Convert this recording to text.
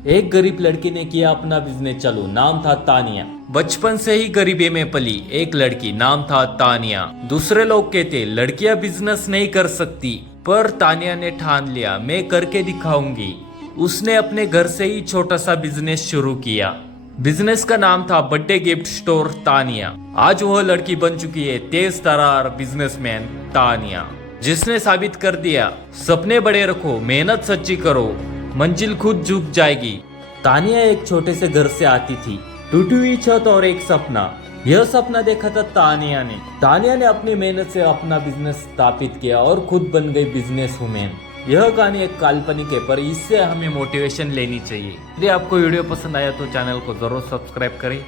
एक गरीब लड़की ने किया अपना बिजनेस चालू, नाम था तानिया। बचपन से ही गरीबी में पली एक लड़की, नाम था तानिया। दूसरे लोग कहते लड़कियां बिजनेस नहीं कर सकती, पर तानिया ने ठान लिया मैं करके दिखाऊंगी। उसने अपने घर से ही छोटा सा बिजनेस शुरू किया। बिजनेस का नाम था बर्थडे गिफ्ट स्टोर तानिया। आज वह लड़की बन चुकी है तेज तर्रार बिजनेसमैन तानिया, जिसने साबित कर दिया सपने बड़े रखो, मेहनत सच्ची करो, मंजिल खुद झुक जाएगी। तानिया एक छोटे से घर से आती थी, टूटी हुई छत और एक सपना। यह सपना देखा था तानिया ने अपनी मेहनत से अपना बिजनेस स्थापित किया और खुद बन गई बिजनेस वुमेन। यह कहानी एक काल्पनिक है, पर इससे हमें मोटिवेशन लेनी चाहिए। यदि आपको वीडियो पसंद आया तो चैनल को जरूर सब्सक्राइब करें।